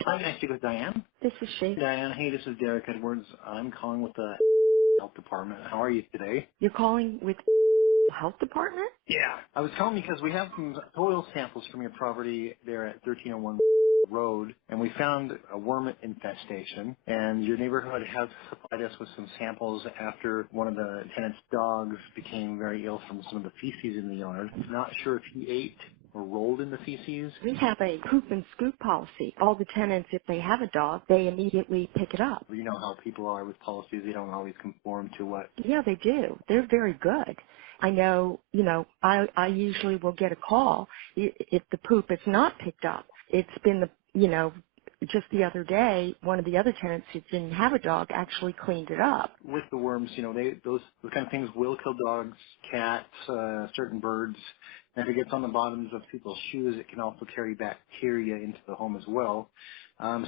Hi, can I speak with Diane? This is she. Diane, hey, this is Derek Edwards. I'm calling with the health department. How are you today? You're calling with the health department? Yeah. I was calling because we have some soil samples from your property there at 1301 Road, and we found a worm infestation, and your neighborhood has supplied us with some samples after one of the tenant's dogs became very ill from some of the feces in the yard. Not sure if he ate or rolled in the feces. We have a poop and scoop policy. All the tenants, if they have a dog, they immediately pick it up. You know how people are with policies, they don't always conform to what. Yeah, they do. They're very good. I know, I usually will get a call if the poop is not picked up. It's been just the other day, one of the other tenants who didn't have a dog actually cleaned it up. With the worms, those kind of things will kill dogs, cats, certain birds. And if it gets on the bottoms of people's shoes, it can also carry bacteria into the home as well.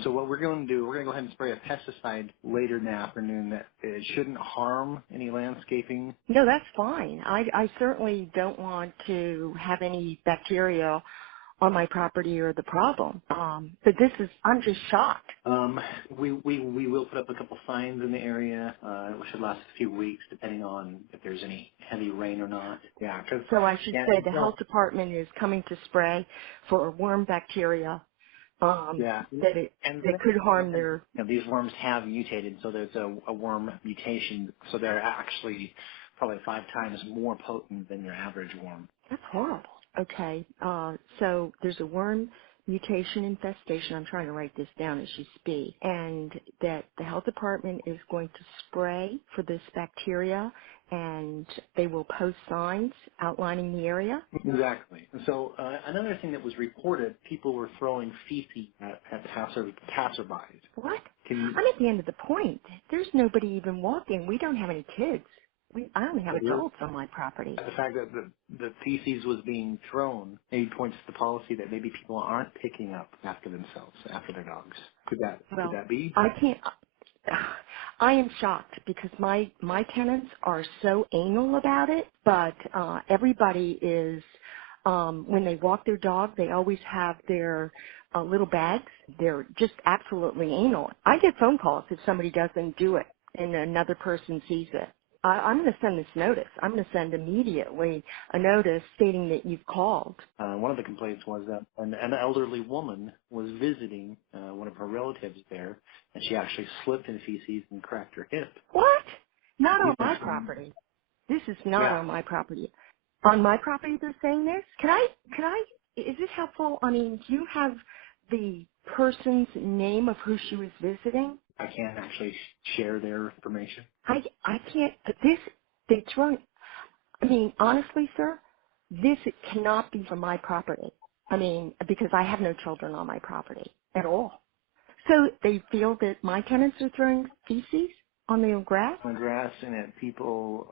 So what we're going to do, we're going to go ahead and spray a pesticide later in the afternoon that it shouldn't harm any landscaping. No, that's fine. I certainly don't want to have any bacteria on my property or the problem. But I'm just shocked. Um, we will put up a couple signs in the area. It should last a few weeks, depending on if there's any heavy rain or not. Yeah, because So I should yeah, say the health well, department is coming to spray for worm bacteria, yeah, that could harm and their, these worms have mutated, so there's a worm mutation, so they're actually probably 5 times more potent than your average worm. that's horrible. Okay, so there's a worm mutation infestation. I'm trying to write this down as you speak. And that the health department is going to spray for this bacteria and they will post signs outlining the area. Exactly. So another thing that was reported, people were throwing feces at passerbys. What? Can you? I'm at the end of the point. There's nobody even walking. We don't have any kids. I only have adults on my property. The fact that the feces was being thrown maybe points to the policy that maybe people aren't picking up after themselves, after their dogs. Could Well, that be? I can't. I am shocked because my tenants are so anal about it, but everybody is when they walk their dog, they always have their little bags. They're just absolutely anal. I get phone calls if somebody doesn't do it and another person sees it. I'm going to send this notice. I'm going to send immediately a notice stating that you've called. One of the complaints was that an elderly woman was visiting one of her relatives there, and she actually slipped in feces and cracked her hip. What? Not You on my mentioned, property. This is not yeah, on my property. On my property they're saying this? Is it helpful? I mean, do you have the person's name of who she was visiting? I can't actually share their information. I can't, it's wrong. I mean, honestly, sir, this cannot be from my property. I mean, because I have no children on my property at all. So they feel that my tenants are throwing feces on the grass? On the grass and at people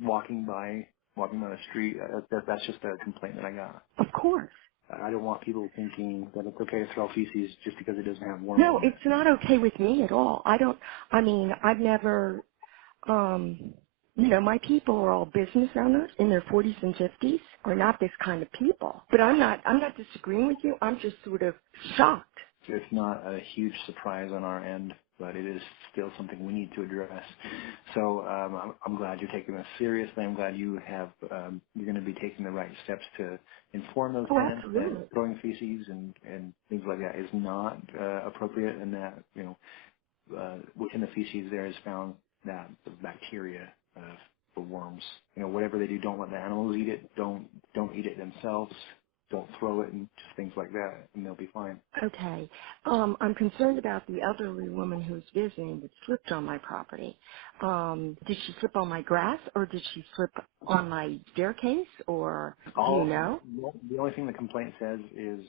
walking by the street. That's just a complaint that I got. Of course. I don't want people thinking that it's okay to throw feces just because it doesn't have worms No, on it. it's not okay with me at all. I've never, my people are all business owners in their 40s and 50s are not this kind of people. But I'm not disagreeing with you. I'm just sort of shocked. It's not a huge surprise on our end, but it is still something we need to address. So I'm glad you're taking this seriously. I'm glad you're going to be taking the right steps to inform those Oh, tenants that absolutely. throwing feces and things like that is not appropriate, and that within the feces there is found that the bacteria for worms. Whatever they do, don't let the animals eat it. Don't eat it themselves. Don't throw it and just things like that, and they'll be fine. Okay. I'm concerned about the elderly woman who's visiting that slipped on my property. Did she slip on my grass or did she slip on my staircase or do you All know? the only thing the complaint says is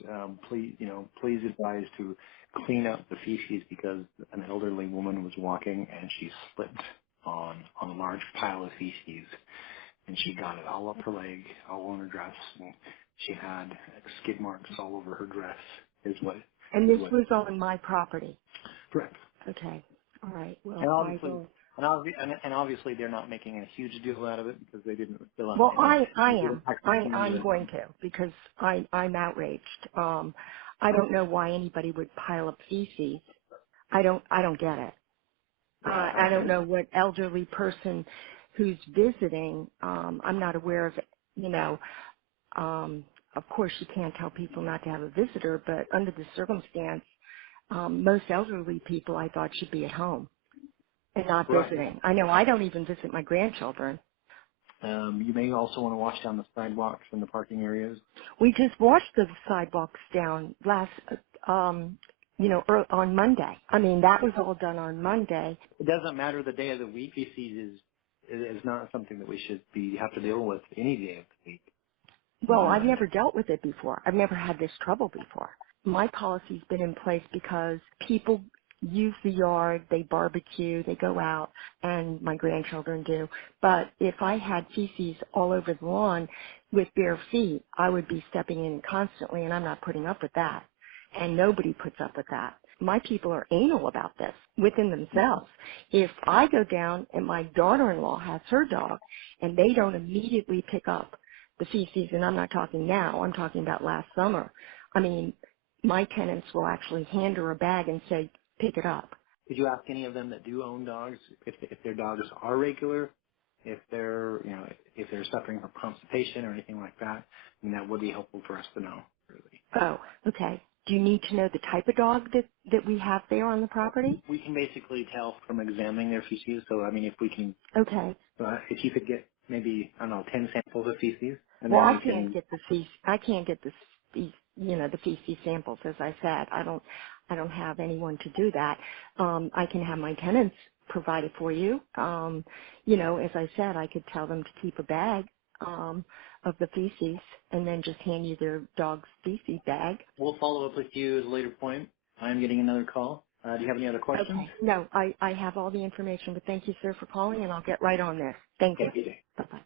please advise to clean up the feces because an elderly woman was walking and she slipped on a large pile of feces and she got it all up her leg, all on her dress, and she had skid marks all over her dress. Is what And is this what was on my property. correct. Okay. All right. And Well, I obviously, will. and obviously, they're not making a huge deal out of it because they didn't fill out Well, any. I They didn't am. actually see I'm you. going to because I'm outraged. I don't know why anybody would pile up feces. I don't get it. Yeah, I don't know what elderly person who's visiting. I'm not aware of, you know, of course you can't tell people not to have a visitor, but under the circumstance, most elderly people I thought should be at home and not right. visiting. I know I don't even visit my grandchildren. You may also want to wash down the sidewalks and the parking areas. We just washed the sidewalks down on Monday. I mean, that was all done on Monday. It doesn't matter the day of the week. Feces is not something that we should have to deal with any day of the week. Well, I've never dealt with it before. I've never had this trouble before. My policy's been in place because people use the yard, they barbecue, they go out, and my grandchildren do. But if I had feces all over the lawn with bare feet, I would be stepping in constantly, and I'm not putting up with that. And nobody puts up with that. My people are anal about this within themselves. If I go down and my daughter-in-law has her dog, and they don't immediately pick up the feces, and I'm not talking now, I'm talking about last summer. I mean, my tenants will actually hand her a bag and say, pick it up. Did you ask any of them that do own dogs if their dogs are regular, if they're if they're suffering from constipation or anything like that? I mean, that would be helpful for us to know. Really, Oh, okay. Do you need to know the type of dog that we have there on the property? we can basically tell from examining their feces. So, I mean, if we can, Okay. if you could get maybe I don't know 10 samples of feces, and Well, then I we can't can. get the feces. I can't get the feces samples. As I said, I don't have anyone to do that. I can have my tenants provide it for you. As I said, I could tell them to keep a bag of the feces and then just hand you their dog's feces bag. We'll follow up with you at a later point. I'm getting another call. Do you have any other questions? Okay. No, I have all the information, but thank you, sir, for calling, and I'll get right on this. Thank Have you. a good day.